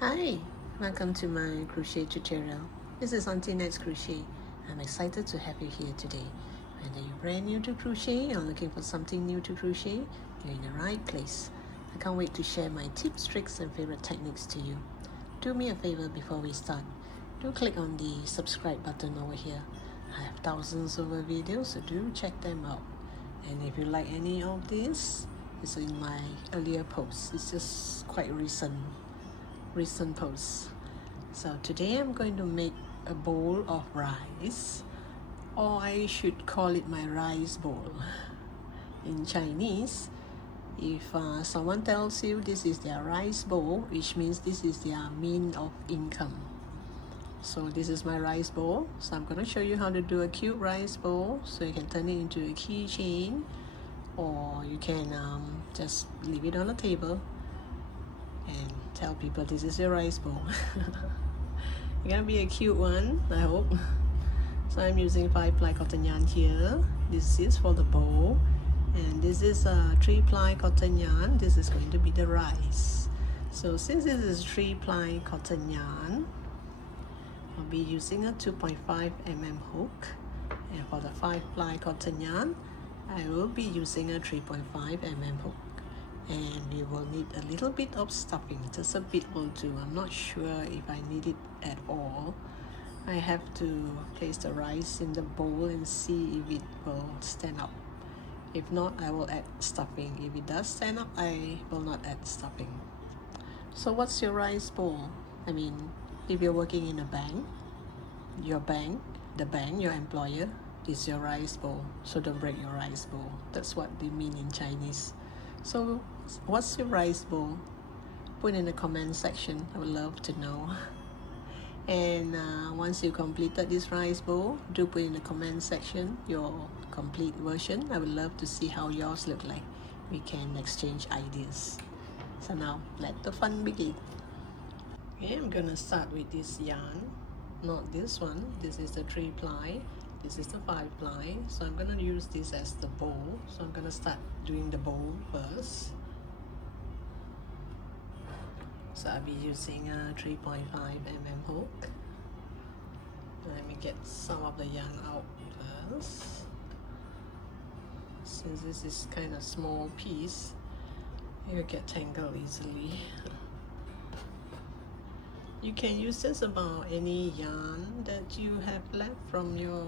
Hi, welcome to my crochet tutorial. This is Auntie Nat's Crochet. I'm excited to have you here today. Whether you're brand new to crochet or looking for something new to crochet, you're in the right place. I can't wait to share my tips, tricks and favorite techniques to you. Do me a favor before we start. Do click on the subscribe button over here. I have thousands of videos, so do check them out. And if you like any of these, it's in my earlier posts. It's just quite recent posts. So today I'm going to make a bowl of rice, or I should call it my rice bowl. In Chinese, if someone tells you this is their rice bowl, which means this is their mean of income. So this is my rice bowl. So I'm going to show you how to do a cute rice bowl, so you can turn it into a keychain, or you can just leave it on the table and tell people this is your rice bowl. It's gonna be a cute one, I hope. So I'm using 5-ply cotton yarn here. This is for the bowl, and this is a 3-ply cotton yarn. This is going to be the rice. So since this is 3-ply cotton yarn, I'll be using a 2.5 mm hook, and for the 5-ply cotton yarn, I will be using a 3.5 mm hook. And we will need a little bit of stuffing, just a bit will do. I'm not sure if I need it at all. I have to place the rice in the bowl and see if it will stand up. If not, I will add stuffing. If it does stand up, I will not add stuffing. So what's your rice bowl? I mean, if you're working in a bank, your employer, is your rice bowl. So don't break your rice bowl. That's what they mean in Chinese. So what's your rice bowl? Put in the comment section. I would love to know. And once you completed this rice bowl, do put in the comment section your complete version. I would love to see how yours look like. We can exchange ideas. So now let the fun begin. Okay, I'm gonna start with this yarn. Not this one. This is the 3-ply. This is the 5-ply, so I'm gonna use this as the bowl. So I'm gonna start doing the bowl first. So I'll be using a 3.5 mm hook. Let me get some of the yarn out first. Since this is kind of small piece, it'll get tangled easily. You can use just about any yarn that you have left from your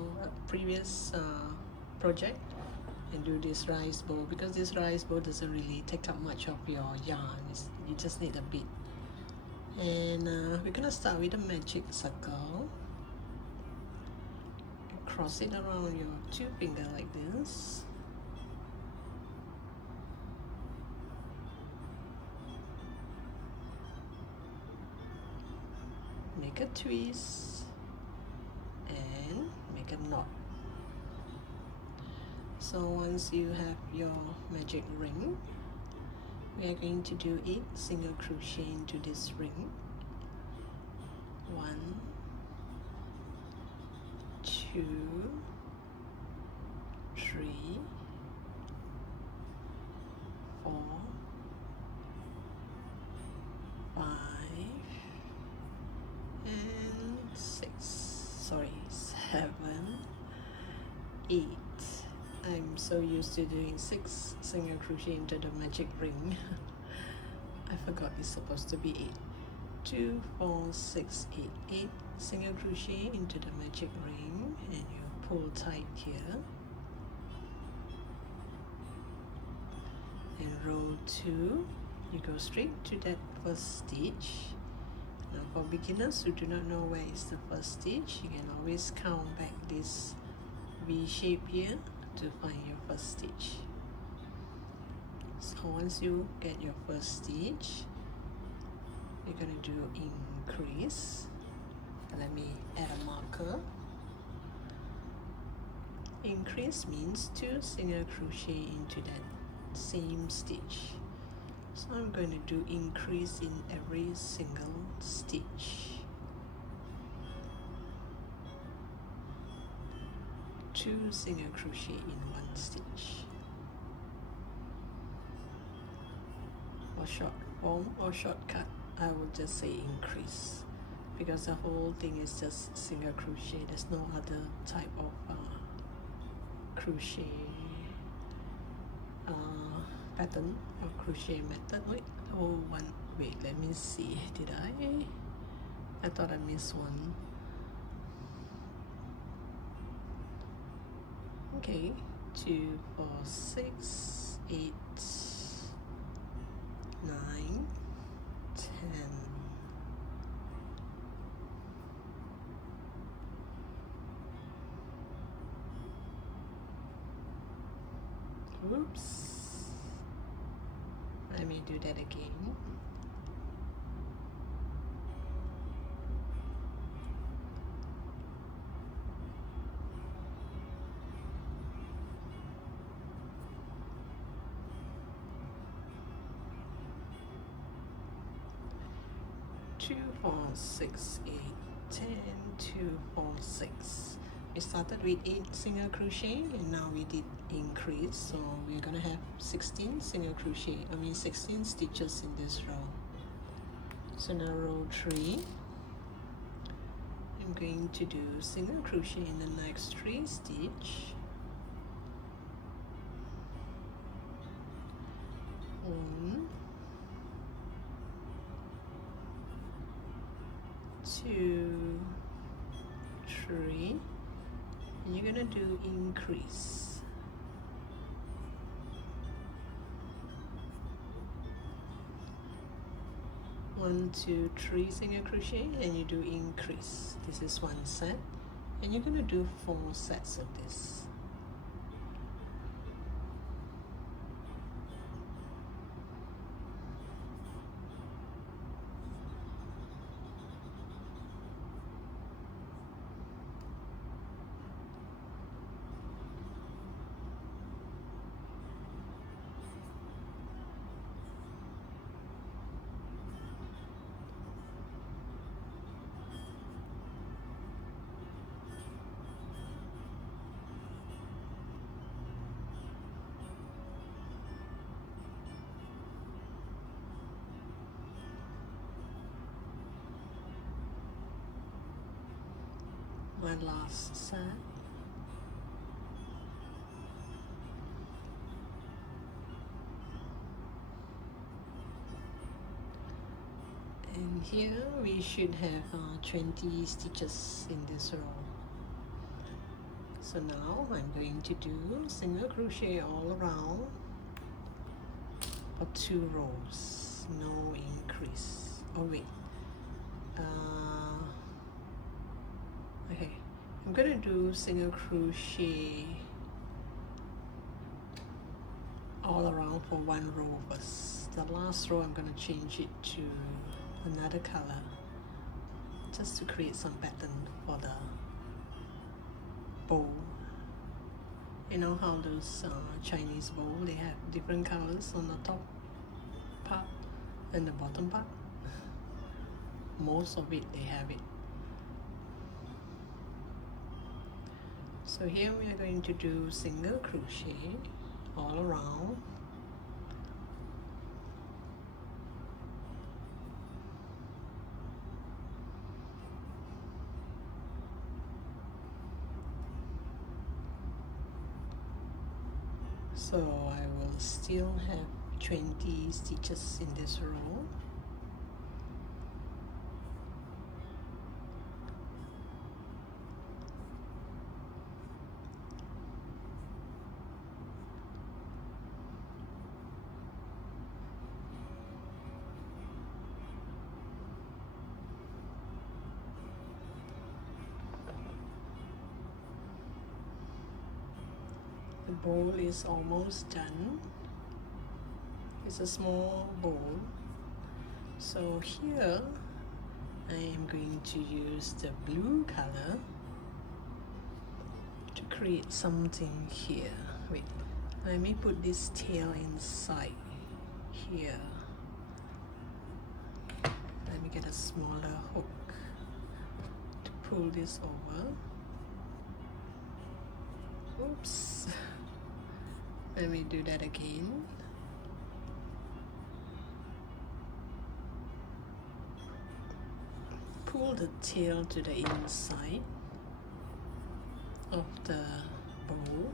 previous project and do this rice bowl, because this rice bowl doesn't really take up much of your yarn. You just need a bit. And we're gonna start with a magic circle. Cross it around your 2 fingers like this. Make a twist and make a knot. So once you have your magic ring, we are going to do 8 single crochet into this ring. 1, 2, 3, 4, 5, and 6. Sorry, 7, 8. I'm so used to doing 6 single crochet into the magic ring. I forgot it's supposed to be 8. 2, 4, 6, 8. 8 single crochet into the magic ring, and you pull tight here. And row 2. You go straight to that first stitch. Now for beginners who do not know where is the first stitch, you can always count back this V shape here to find your first stitch. So once you get your first stitch, you're going to do increase. Let me add a marker. Increase means 2 single crochet into that same stitch. So I'm going to do increase in every single stitch. 2 single crochet in 1 stitch. For short form or shortcut, I would just say increase, because the whole thing is just single crochet. There's no other type of crochet pattern or crochet method. Wait, let me see, did I thought I missed one. Okay, 2, 4, 6, 8, 9, 10. Oops, let me do that again. Two, 4, 6, 8, 10, 2, 4, 6. We started with 8 single crochet and now we did increase, so we're gonna have 16 single crochet, 16 stitches in this row. So now row 3, I'm going to do single crochet in the next 3 stitch. 1, 2, 3, and you're gonna do increase. 1, 2, 3 single crochet and you do increase. This is one set and you're gonna do 4 sets of this. My last set. And here we should have 20 stitches in this row. So now I'm going to do single crochet all around for 2 rows, no increase. Oh wait, okay, I'm gonna do single crochet all around for 1 row first. The last row I'm gonna change it to another color just to create some pattern for the bow. You know how those Chinese bowl, they have different colors on the top part and the bottom part? Most of it they have it. So here we are going to do single crochet all around. So I will still have 20 stitches in this row. The bowl is almost done. It's a small bowl. So here I am going to use the blue color to create something here. Wait, let me put this tail inside here. Let me get a smaller hook to pull this over. Oops. Let me do that again. pull the tail to the inside of the bow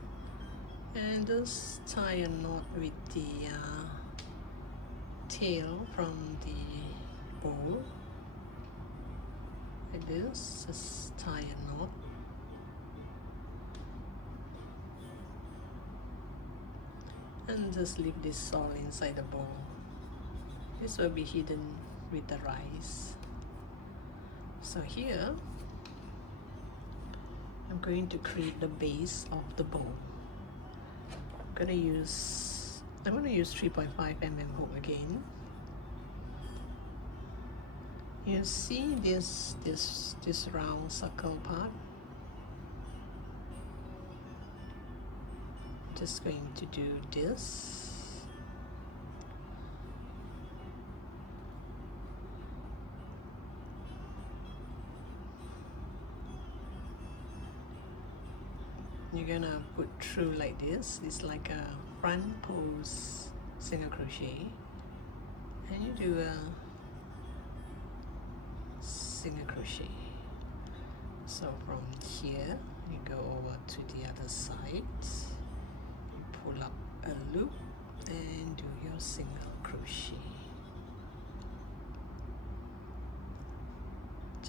and just tie a knot with the tail from the bow like this. Just tie a knot. And just leave this all inside the bowl. This will be hidden with the rice. So here, I'm going to create the base of the bowl. I'm going to use 3.5 mm hook again. You see this round circle part? Just going to do this. You're gonna put through like this. It's like a front post single crochet, and you do a single crochet. So from here you go over to the other side, pull up a loop and do your single crochet.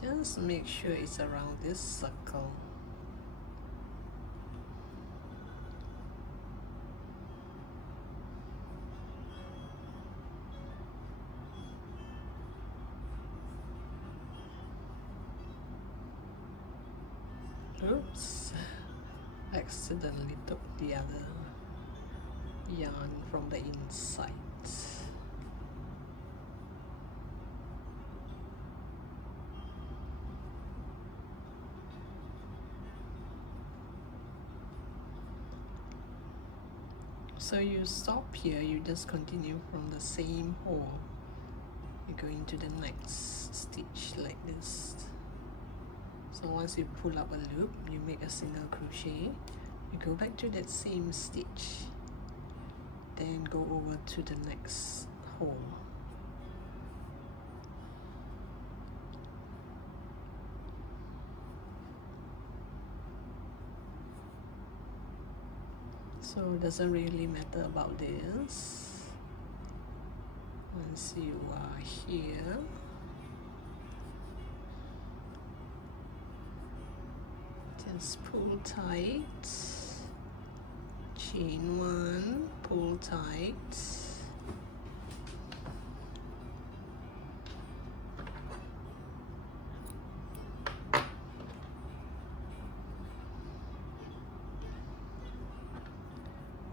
Just make sure it's around this circle. Oops, accidentally took the other yarn from the inside. So you stop here, you just continue from the same hole. You go into the next stitch like this. So once you pull up a loop, you make a single crochet, you go back to that same stitch, then go over to the next hole. So it doesn't really matter about this. Once you are here, just pull tight, chain one, pull tight,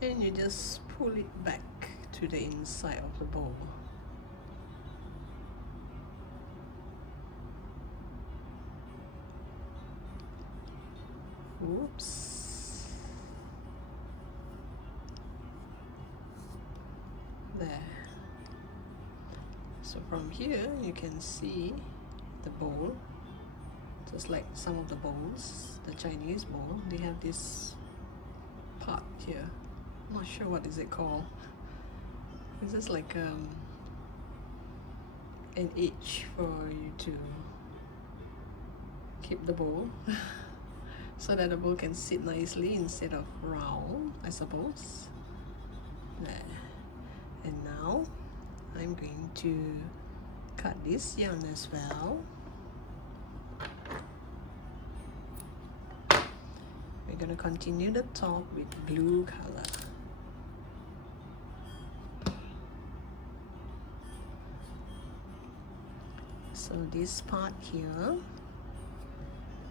and you just pull it back to the inside of the bowl. Whoops. There. So from here you can see the bowl, just like some of the bowls, the Chinese bowl, they have this part here. I'm not sure what is it called. It's just like an edge for you to keep the bowl so that the bowl can sit nicely instead of round, I suppose. There. And now I'm going to cut this yarn as well. We're going to continue the top with blue color. So this part here,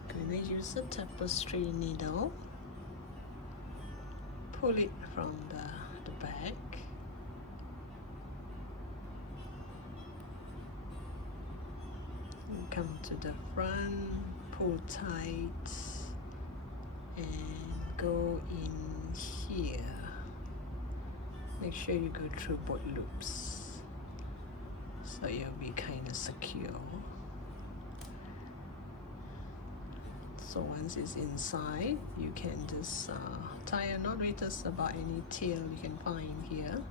gonna use a tapestry needle, pull it from the back, and come to the front, pull tight, and go in here. Make sure you go through both loops so you'll be kind of secure. So once it's inside, you can just tie a knot with just about any tail you can find here.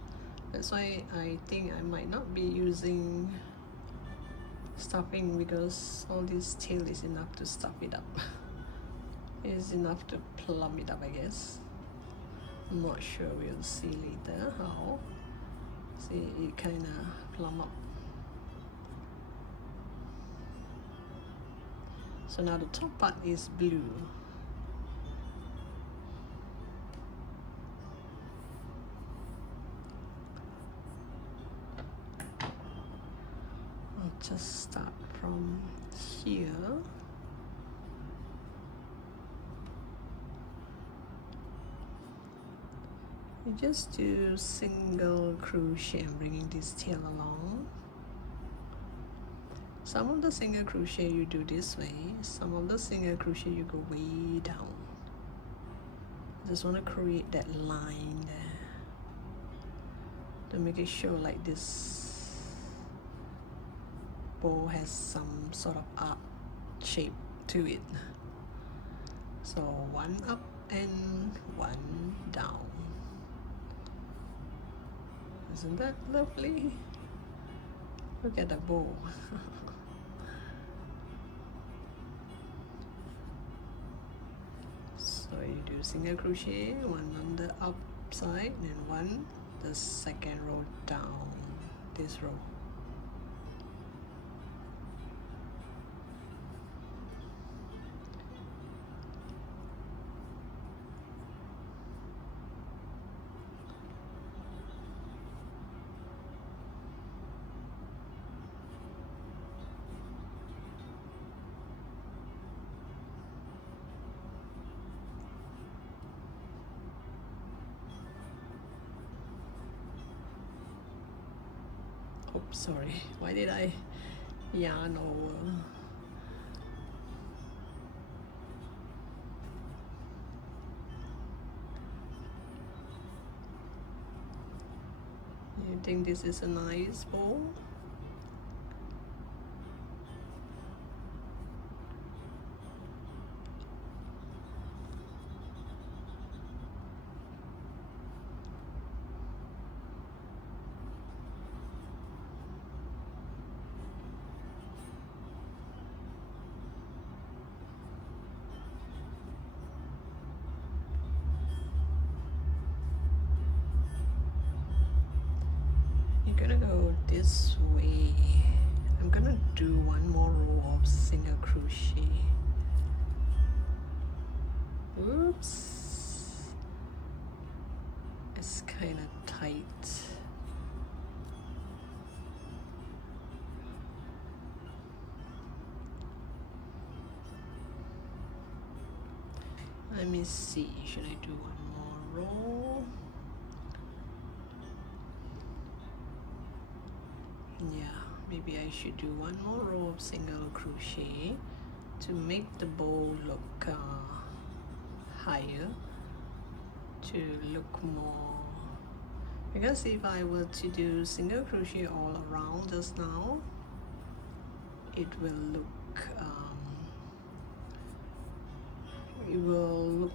That's why I think I might not be using stopping because all this tail is enough to stop it up. It's enough to plumb it up, I guess. I'm not sure, we'll see later how. See, it kind of plumb up. So now the top part is blue. I'll just start from here. You just do single crochet. I'm bringing this tail along. Some of the single crochet you do this way, some of the single crochet you go way down. Just want to create that line there to make it show like this bow has some sort of arc shape to it. So one up and one down. Isn't that lovely? Look at the bow. So you do single crochet, one on the upside and one the second row down this row. Oops, sorry. Why did I yarn over? You think this is a nice bow? Go this way. I'm gonna do one more row of single crochet. Oops, it's kind of tight. Let me see, should I do one more row? Yeah, maybe I should do one more row of single crochet to make the bow look higher, to look more, because if I were to do single crochet all around just now, it will look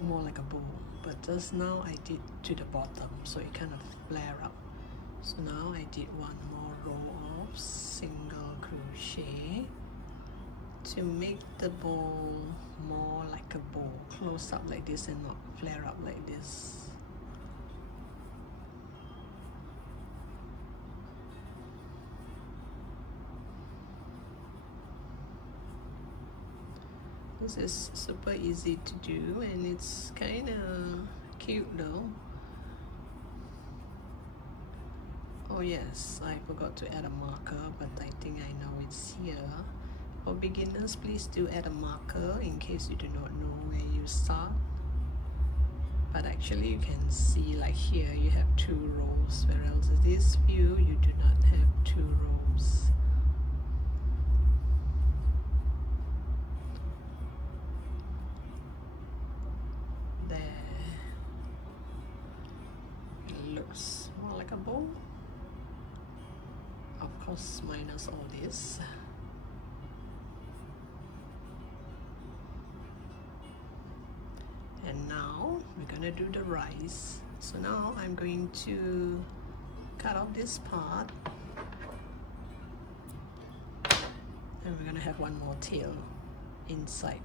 more like a bow, but just now I did to the bottom, so it kind of flare up. So now I did one more row of single crochet to make the bow more like a bow, close up like this and not flare up like this. This is super easy to do and it's kind of cute though. Oh yes, I forgot to add a marker, but I think I know it's here. For beginners, please do add a marker in case you do not know where you start. But actually you can see like here you have 2 rows, whereas in this view you do not have 2 rows. There. It looks more like a bow. Of course, minus all this. And now we're gonna do the rise. So now I'm going to cut off this part And we're gonna have one more tail inside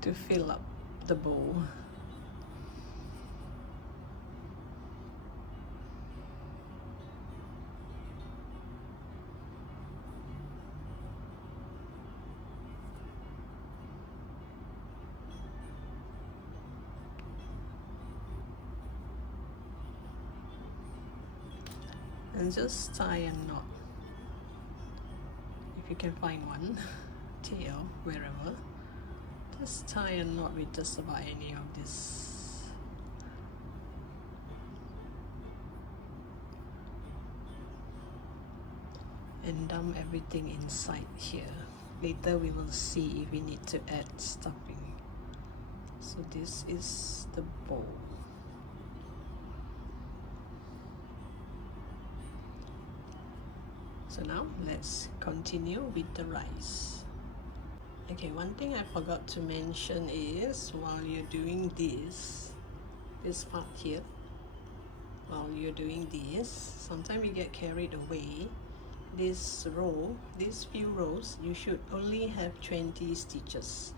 to fill up the bow. And just tie a knot if you can find one tail wherever. Just tie a knot with just about any of this. And dump everything inside here. Later we will see if we need to add stuffing. So this is the bow. So now let's continue with the rice. Okay, one thing I forgot to mention is while you're doing this part here, while you're doing this, sometimes you get carried away. This row, these few rows, you should only have 20 stitches,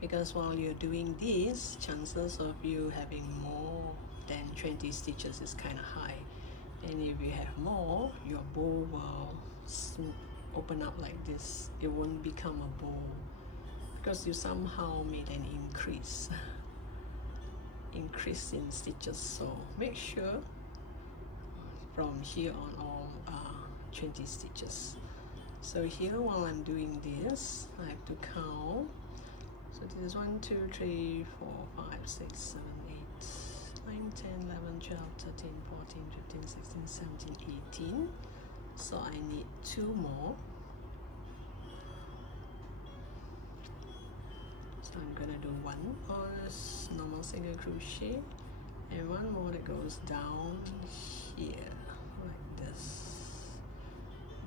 because while you're doing this, chances of you having more than 20 stitches is kind of high. And if you have more, your bow will open up like this. It won't become a bow because you somehow made an increase in stitches. So make sure from here on all 20 stitches. So here, while I'm doing this, I have to count. So this is 1, 2, 3, 4, 5, 6, 7, 8, 9, 10, 11, 12, 13, 14, 15, 16, 17, 18. So I need 2 more. So I'm gonna do one on a normal single crochet and one more that goes down here like this.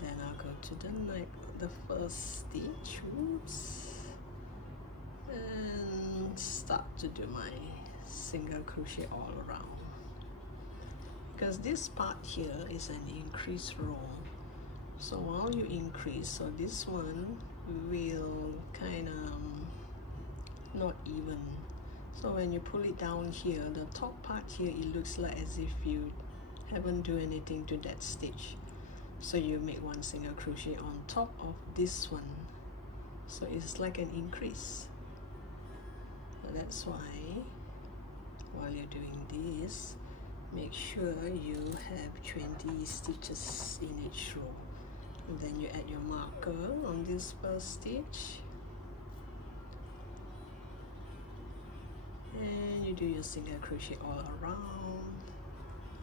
Then I'll go to the first stitch, oops, and start to do my single crochet all around. Because this part here is an increase row. So while you increase, so this one will kind of not even. So when you pull it down here, the top part here, it looks like as if you haven't do anything to that stitch. So you make one single crochet on top of this one. So it's like an increase. So that's why while you're doing this, make sure you have 20 stitches in each row. And then you add your marker on this first stitch. And you do your single crochet all around.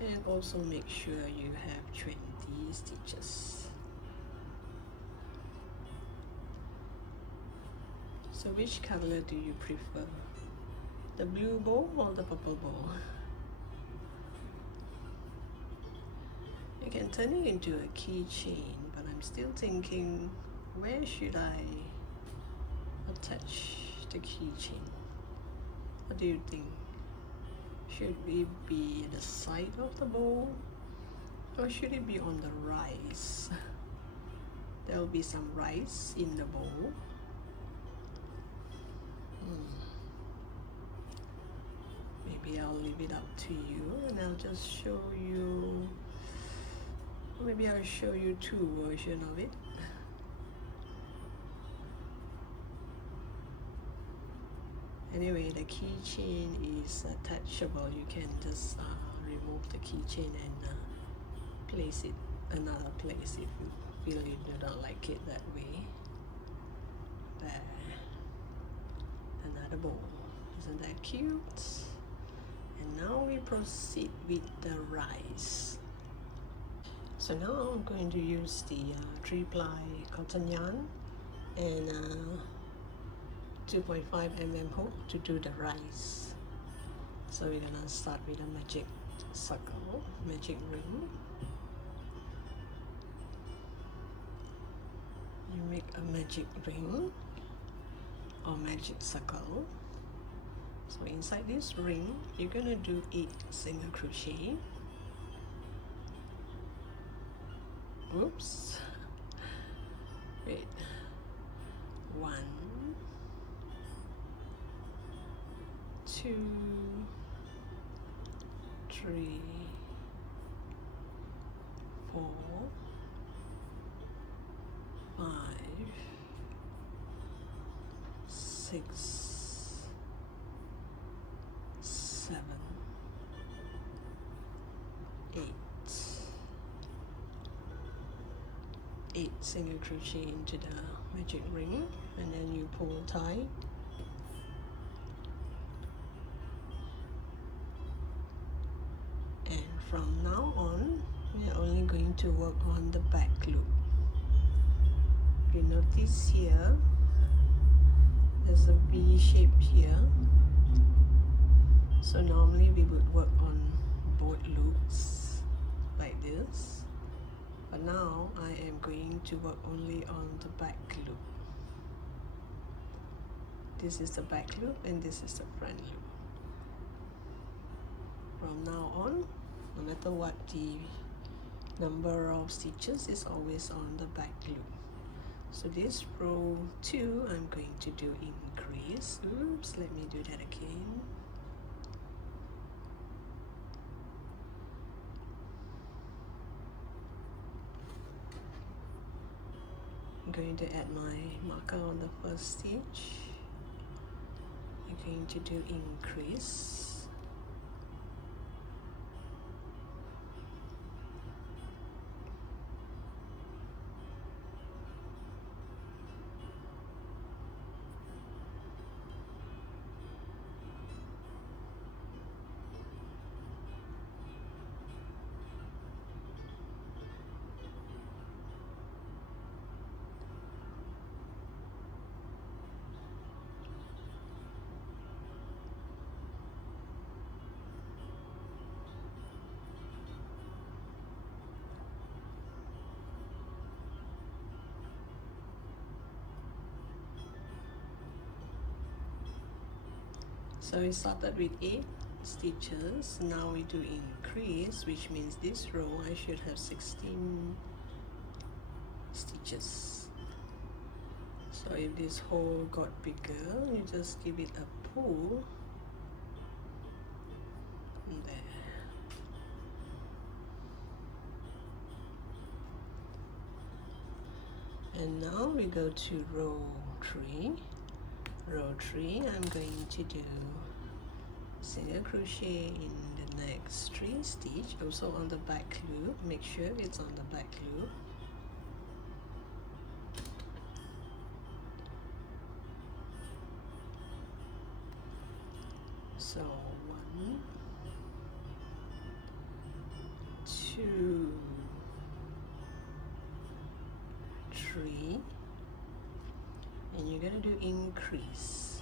And also make sure you have 20 stitches. So which color do you prefer? The blue bow or the purple bow? You can turn it into a keychain, but I'm still thinking, where should I attach the keychain? What do you think? Should it be at the side of the bow, or should it be on the rice? There will be some rice in the bow. Maybe I'll leave it up to you and I'll just show you. Maybe I'll show you 2 versions of it. Anyway, the keychain is attachable. You can just remove the keychain and place it another place if you feel you do not like it that way. There. Another bow. Isn't that cute? And now we proceed with the rice. So now I'm going to use the 3-ply cotton yarn and 2.5 mm hook to do the rice. So we're gonna start with a magic circle, magic ring. You make a magic ring or magic circle. So inside this ring, you're gonna do 8 single crochet. Oops. Wait. 1, 2, 3, 4, 5, 6, 7, 8 single crochet into the magic ring, and then you pull tight. And from now on, we are only going to work on the back loop. You notice here there's a V shape here, so normally we would work on both loops like this, but now I am going to work only on the back loop. This is the back loop and this is the front loop. From now on, no matter what the number of stitches, is always on the back loop. So this row 2, I'm going to do increase. Oops, let me do that again. I'm going to add my marker on the first stitch. I'm going to do increase. So we started with 8 stitches, now we do increase, which means this row I should have 16 stitches. So if this hole got bigger, you just give it a pull there. And now we go to row 3. Row 3, I'm going to do single crochet in the next 3 stitch, also on the back loop. Make sure it's on the back loop. So 1, 2, 3, and you're gonna do increase.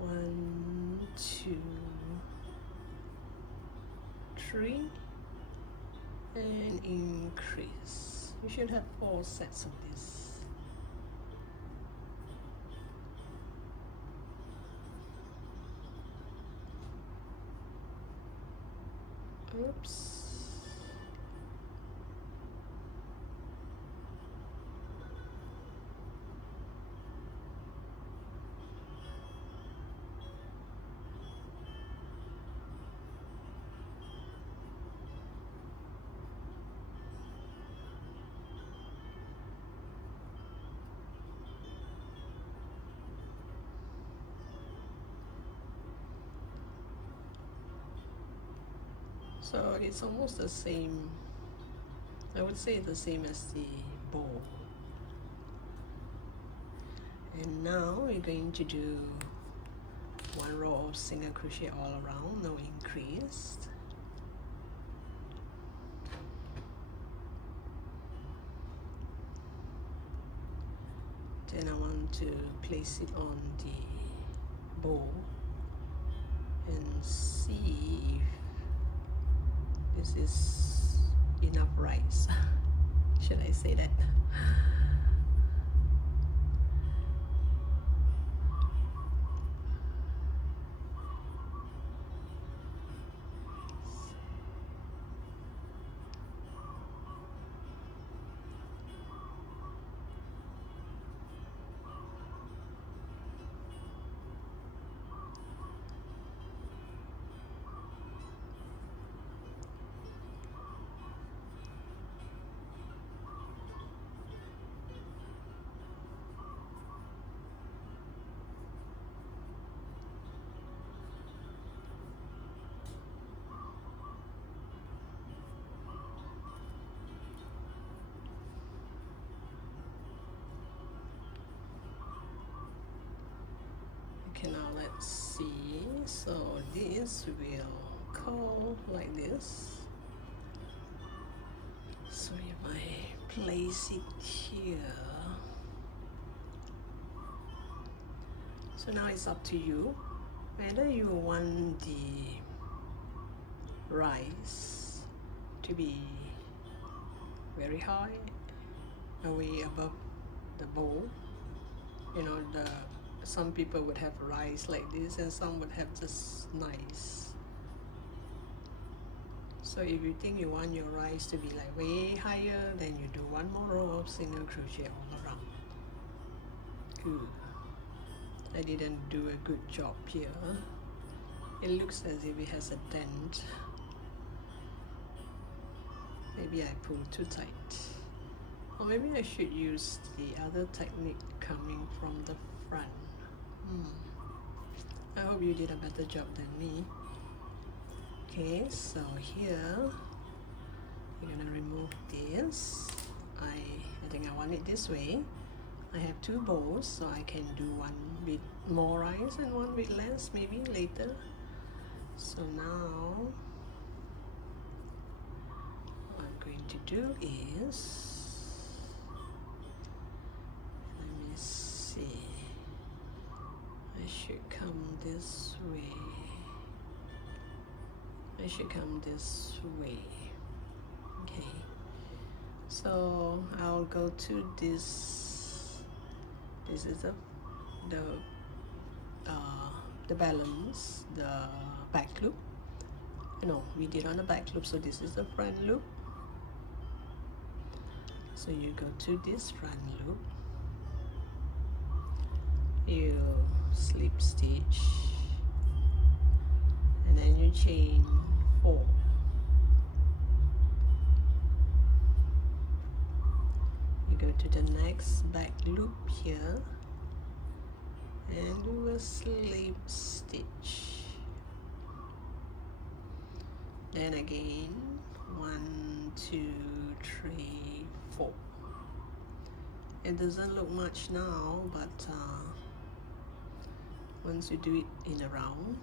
One, 2, 3, and increase. You should have 4 sets of this. Oops. So it's almost the same, I would say the same as the bow. And now we're going to do 1 row of single crochet all around, no increase. Then I want to place it on the bow and see if this is enough rice. Should I say that? let's see. So this will go like this. So if I place it here, so now it's up to you whether you want the rice to be very high, way above the bowl. You know, some people would have rice like this and some would have just nice. So if you think you want your rice to be like way higher, then you do one more row of single crochet all around. Good. I didn't do a good job here. It looks as if it has a dent. Maybe I pulled too tight. Or maybe I should use the other technique coming from the front. I hope you did a better job than me. Okay, so here we're gonna remove this. I think I want it this way. I have two bowls, so I can do one with more rice and one with less, maybe later. So now what I'm going to do is, let me see, I should come this way. I should come this way. Okay, so I'll go to this. This is the balance, the back loop. No, we did on the back loop, so this is the front loop. So you go to this front loop, you slip stitch, and then you chain 4. You go to the next back loop here and do a slip stitch. Then again 1, 2, 3, 4. It doesn't look much now, but once you do it in a round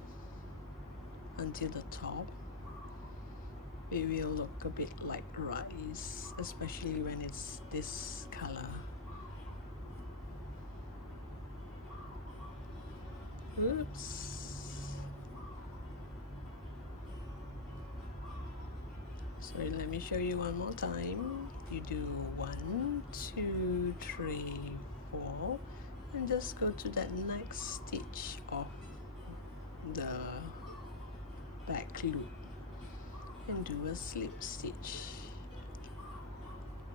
until the top, it will look a bit like rice, especially when it's this color. Oops. So let me show you one more time. You do 1, 2, 3, 4, and just go to that next stitch of the back loop and do a slip stitch,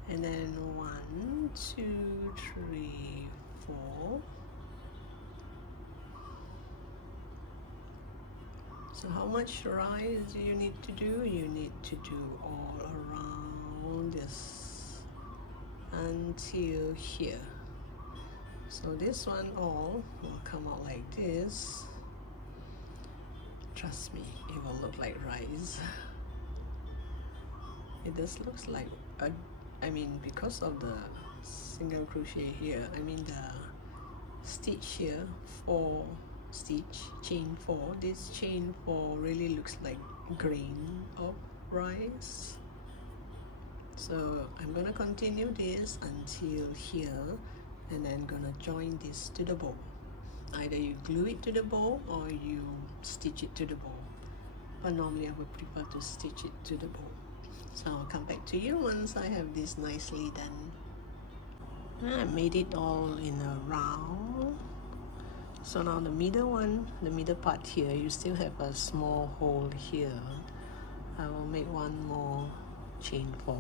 and then 1, 2, 3, 4. So how much rice do you need to do? You need to do all around this until here. So this one all will come out like this. Trust me, it will look like rice. It just looks like I mean, because of the single crochet here, I mean the stitch here, 4 stitch, chain 4, this chain 4 really looks like grain of rice. So I'm gonna continue this until here, and then gonna join this to the bow. Either you glue it to the bow or you stitch it to the bow, but normally I would prefer to stitch it to the bow. So I'll come back to you once I have this nicely done. I made it all in a round. So now the middle one, the middle part here, you still have a small hole here. I will make one more chain 4.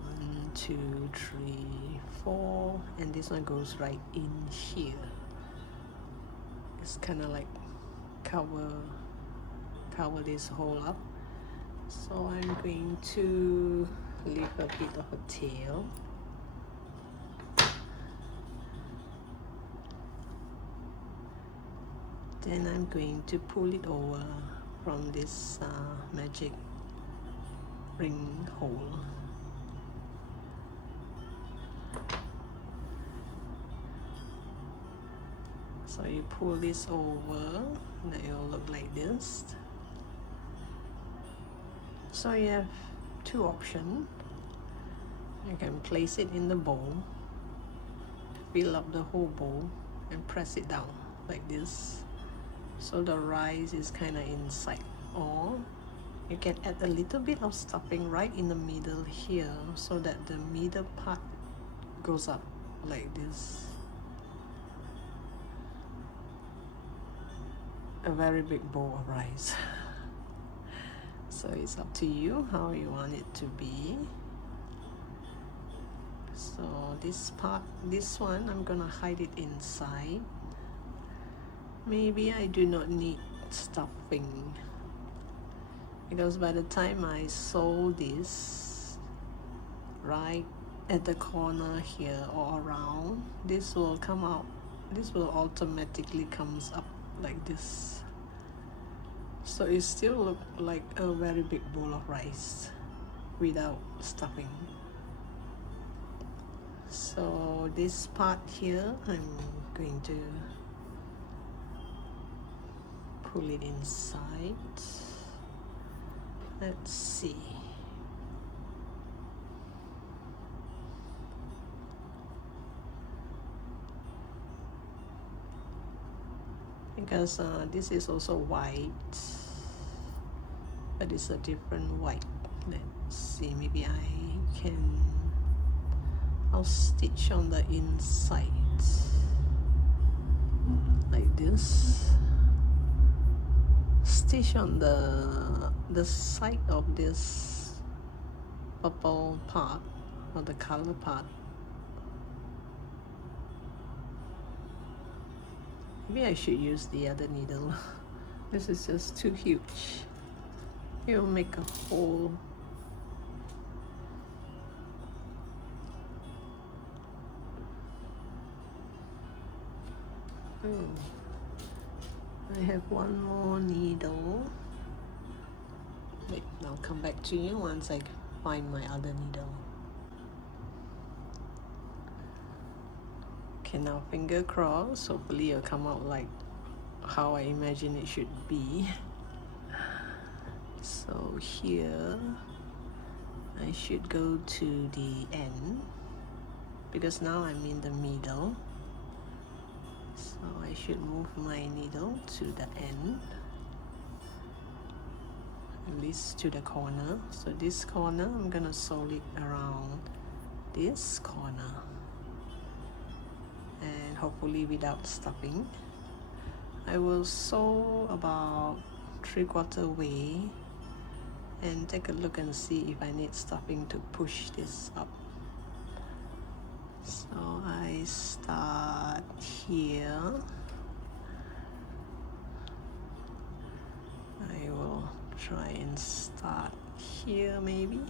1, 2, 3, 4, and this one goes right in here. It's kind of like cover this hole up. So I'm going to leave a bit of a tail. Then I'm going to pull it over from this magic ring hole. So you pull this over and it will look like this. So you have two options. You can place it in the bowl, fill up the whole bowl and press it down like this, so the rice is kind of inside. Or you can add a little bit of stuffing right in the middle here, so that the middle part goes up like this. A very big bowl of rice. So it's up to you how you want it to be. So this part, this one, I'm gonna hide it inside. Maybe I do not need stuffing, because by the time I sew this right at the corner here or around, this will come out, this will automatically comes up like this. So it still look like a very big bowl of rice without stuffing. So this part here, I'm going to pull it inside. Let's see. Because this is also white, but it's a different white. Let's see, maybe I'll stitch on the inside like this. Stitch on the side of this purple part, or the color part. Maybe I should use the other needle. This is just too huge. It will make a hole. I have one more needle. Wait, I'll come back to you once I find my other needle. Okay, now finger crossed. Hopefully it'll come out like how I imagine it should be. So here I should go to the end, because now I'm in the middle. So I should move my needle to the end, at least to the corner. So this corner, I'm gonna sew it around this corner, and hopefully without stuffing. I will sew about 3/4 way and take a look and see if I need stuffing to push this up. So I start here. I will try and start here maybe.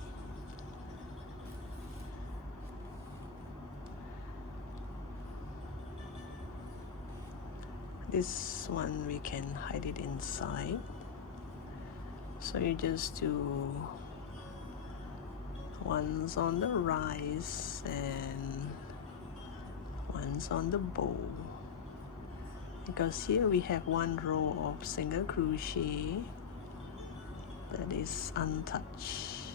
This one we can hide it inside. So you just do one's on the rice and one's on the bowl, because here we have one row of single crochet that is untouched.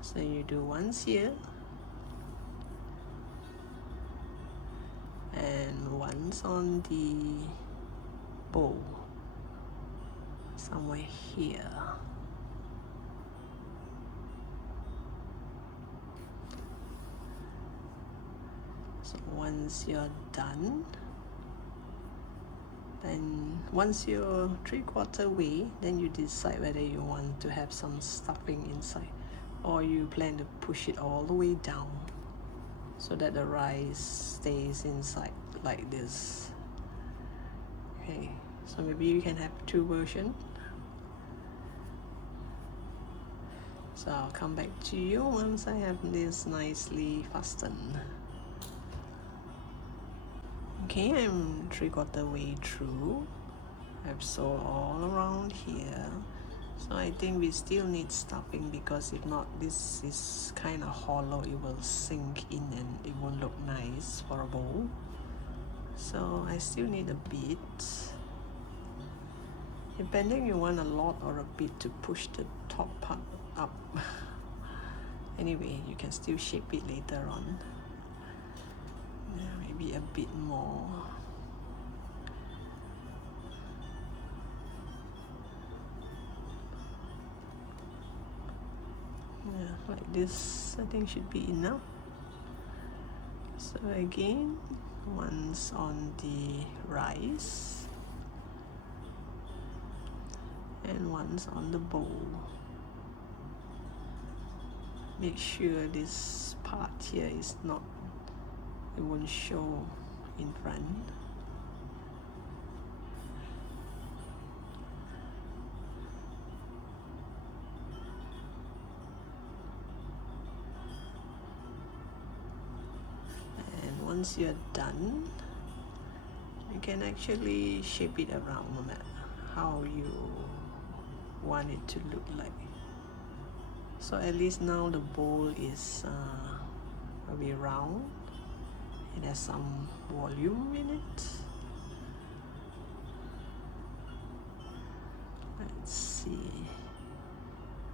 So you do one's here and one's on the bowl somewhere here. So once you're done, then once you're 3/4 way, then you decide whether you want to have some stuffing inside, or you plan to push it all the way down so that the rice stays inside like this. Okay, so maybe you can have two versions. So I'll come back to you once I have this nicely fastened. Okay, I'm 3/4 way through. I've sewed all around here. So I think we still need stuffing, because if not, this is kind of hollow. It will sink in and it won't look nice for a bowl. So I still need a bit. Depending, you want a lot or a bit to push the top part up. Anyway, you can still shape it later on. Yeah, maybe a bit more. Yeah, like this I think should be enough. So again, once on the rice and once on the bowl. Make sure this part here is not, it won't show in front. And once you're done, you can actually shape it around no matter how you want it to look like. So at least now the bowl is a bit round. It has some volume in it. Let's see.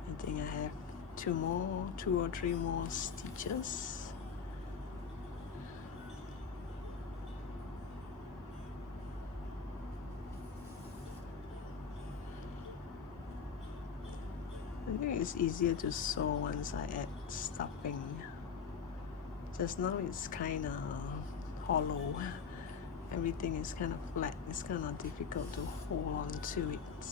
I think I have two or three more stitches. I think it's easier to sew once I add stuffing. Just now it's kind of hollow. Everything is kind of flat. It's kind of difficult to hold on to it.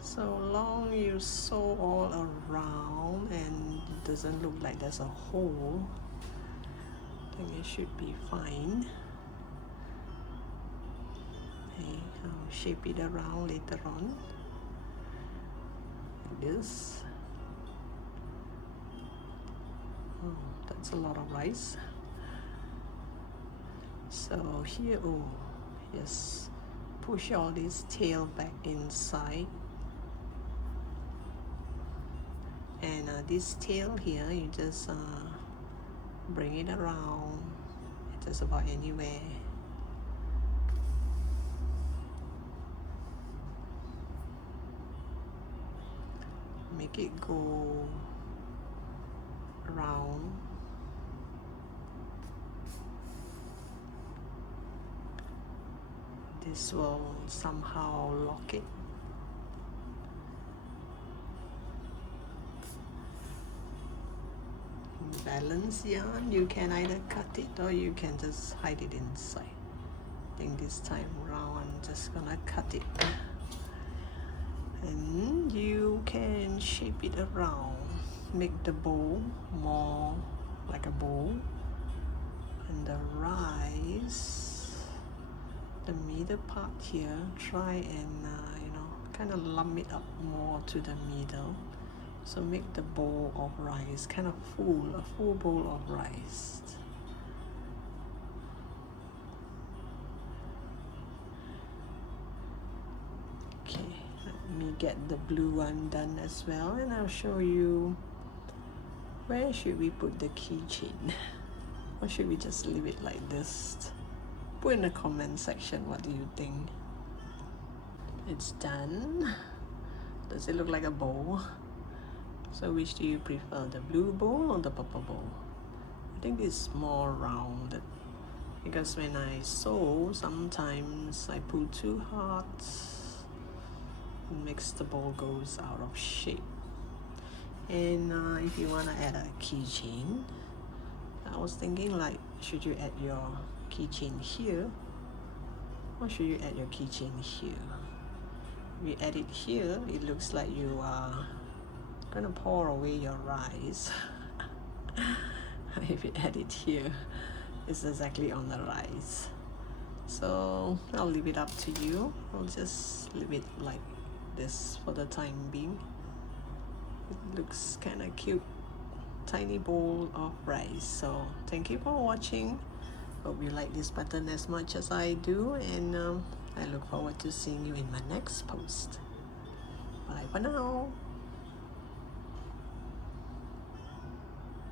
So long you sew all around and it doesn't look like there's a hole, I think it should be fine. Okay, I'll shape it around later on, like this. Oh, that's a lot of rice. So here, oh yes, push all this tail back inside. And this tail here, you just bring it around just about anywhere. Make it go around. This will somehow lock it. Balance yarn, you can either cut it or you can just hide it inside. I think this time around I'm just gonna cut it. And you can shape it around, make the bowl more like a bowl, and the rice, the middle part here, try and kind of lump it up more to the middle. So make the bowl of rice kind of full, a full bowl of rice. Okay, let me get the blue one done as well, and I'll show you where should we put the keychain. Or should we just leave it like this? Put in the comment section, what do you think? It's done. Does it look like a bowl? So which do you prefer, the blue bowl or the purple bowl? I think it's more rounded, because when I sew, sometimes I pull too hard. It makes the bowl goes out of shape. And if you want to add a keychain, I was thinking like, should you add your keychain here, or should you add your keychain here? If you add it here, it looks like you are gonna pour away your rice. If you add it here, it's exactly on the rice. So I'll leave it up to you. I'll just leave it like this for the time being. It looks kind of cute, tiny bowl of rice. So thank you for watching. Hope you like this pattern as much as I do, and I look forward to seeing you in my next post. Bye for now.